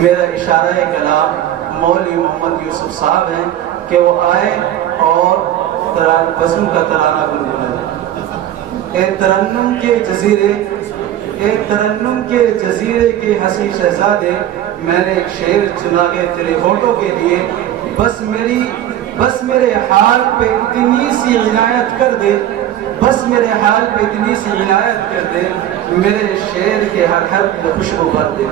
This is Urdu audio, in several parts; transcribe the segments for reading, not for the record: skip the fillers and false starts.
میرا اشارہ کلام مولوی محمد یوسف صاحب ہیں کہ وہ آئے اور وزن کا ترانہ گنگنائے۔ اے ترنم کے جزیرے کے حسین شہزادے، میں نے ایک شعر چنا کے تیرے ہونٹوں کے لیے، بس میرے حال پہ اتنی سی عنایت کر دے، بس میرے حال پہ اتنی سی عنایت کر دے، میرے شعر کے ہر حرف میں خوشبو بھر دے۔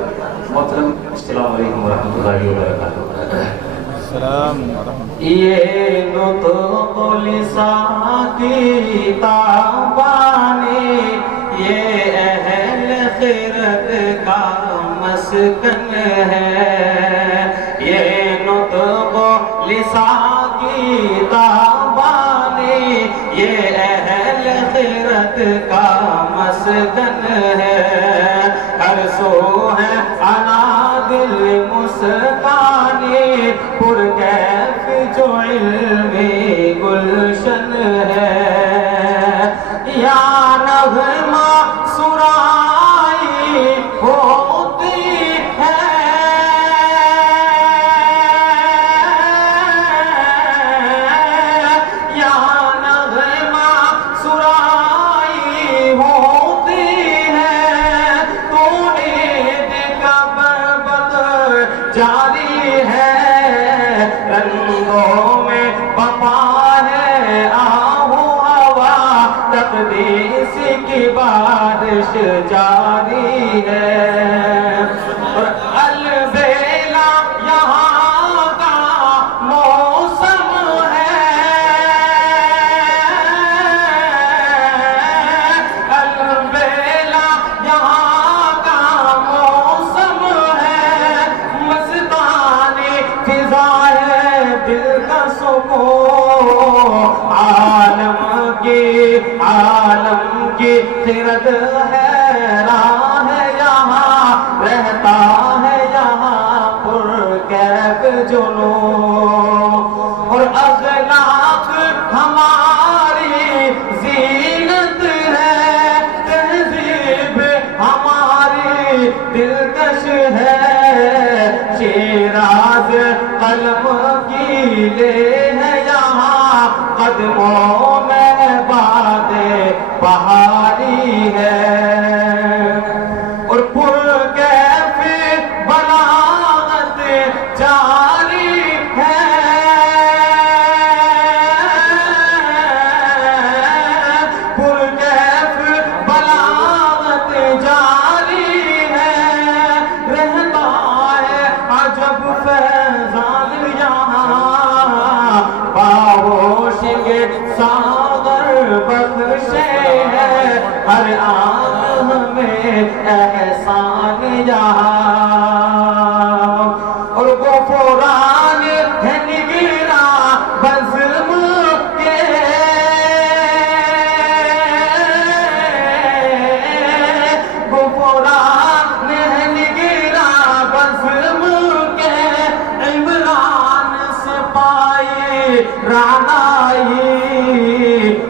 محترم السلام علیکم ورحمۃ اللہ وبرکاتہ۔ یہ نطق لسان کی تابانے، یہ اہل خیرت کا مسکن ہے، یہ نطق لسان کی تابانے، یہ اہل خیرت کا مسکن ہے، ہر سو ہے انا دل مسکانے، پر کیف جو علمی گلشن ہے، یا نغمہ سرائی ہوتی ہے، یا نغمہ سرائی ہوتی ہے، تو عید کا بربد جاری ہے، رنگوں میں بپا ہے آہو ہوا، تقدیس کی بارش جاری ہے، اور البیلا یہاں کا موسم ہے، البیلا یہاں کا موسم ہے، مستانی فضا ہے دل کا سکون، عالم کی خرد ہے، راہ ہے یہاں، رہتا ہے یہاں پر کیف جنون، اور اخلاق ہماری زینت ہے، تہذیب ہماری دلکش ہے، شیراز قلم کی لے ہے یہاں، قدموں میں باد بہاری ہے، اور پر کیف بلاغت جاری ہے، پر کیف بلاغت جاری ہے، رہتا ہے عجب فیضان یہاں، باہوش کے ساغر بخشے ہے، ہر آنکھ میں احسان یہاں، اور غفران ہے نگراں بزم کے، غفران ہے نگراں بزم کے، عمران سے پائی رعنائی،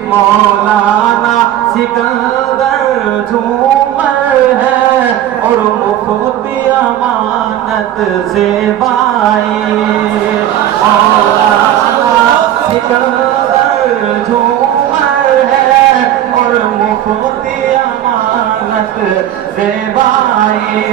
مولانا سکندر جھومر ہے، اور مفتی امانت زیبائی، مولانا سکندر جھومر ہے، اور مفتی امانت زیبائی،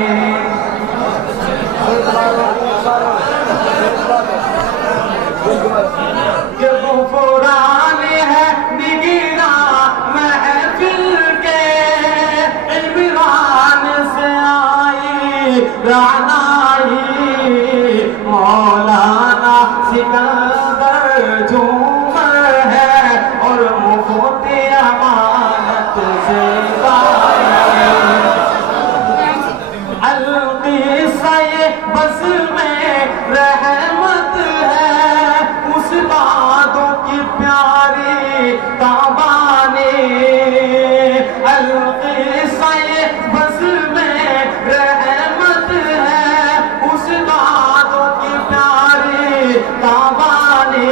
کہ غفران ہے نگراں محفل کے، عمران سے آئی رعنائی، مولانا سکندر جھومر ہے، اور مفتی امانت زیبائی، القصہ بس میں رحمت ہے، استادوں کی پیاری تابانی، القصہ بس میں رحمت ہے، استادوں کی پیاری تابانی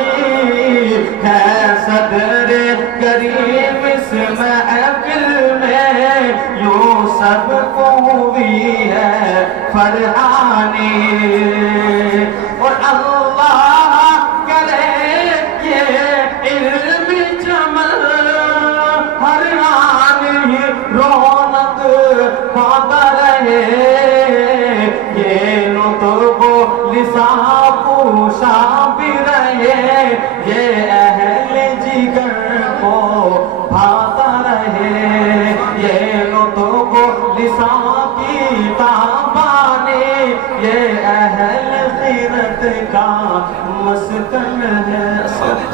ہے، صدر کریم اس محفل میں یوں سب کو ہوئی ہے فرحانی، اور اللہ کرے یہ علم جمل ہر آن رونق پاتا رہے، یہ نطق و لسان پوشا بھی رہے، یہ اہل جگر کو بھاتا رہے، یہ نطق و لسان کی تابانے، یہ اہل خیرت کا مسکن ہے۔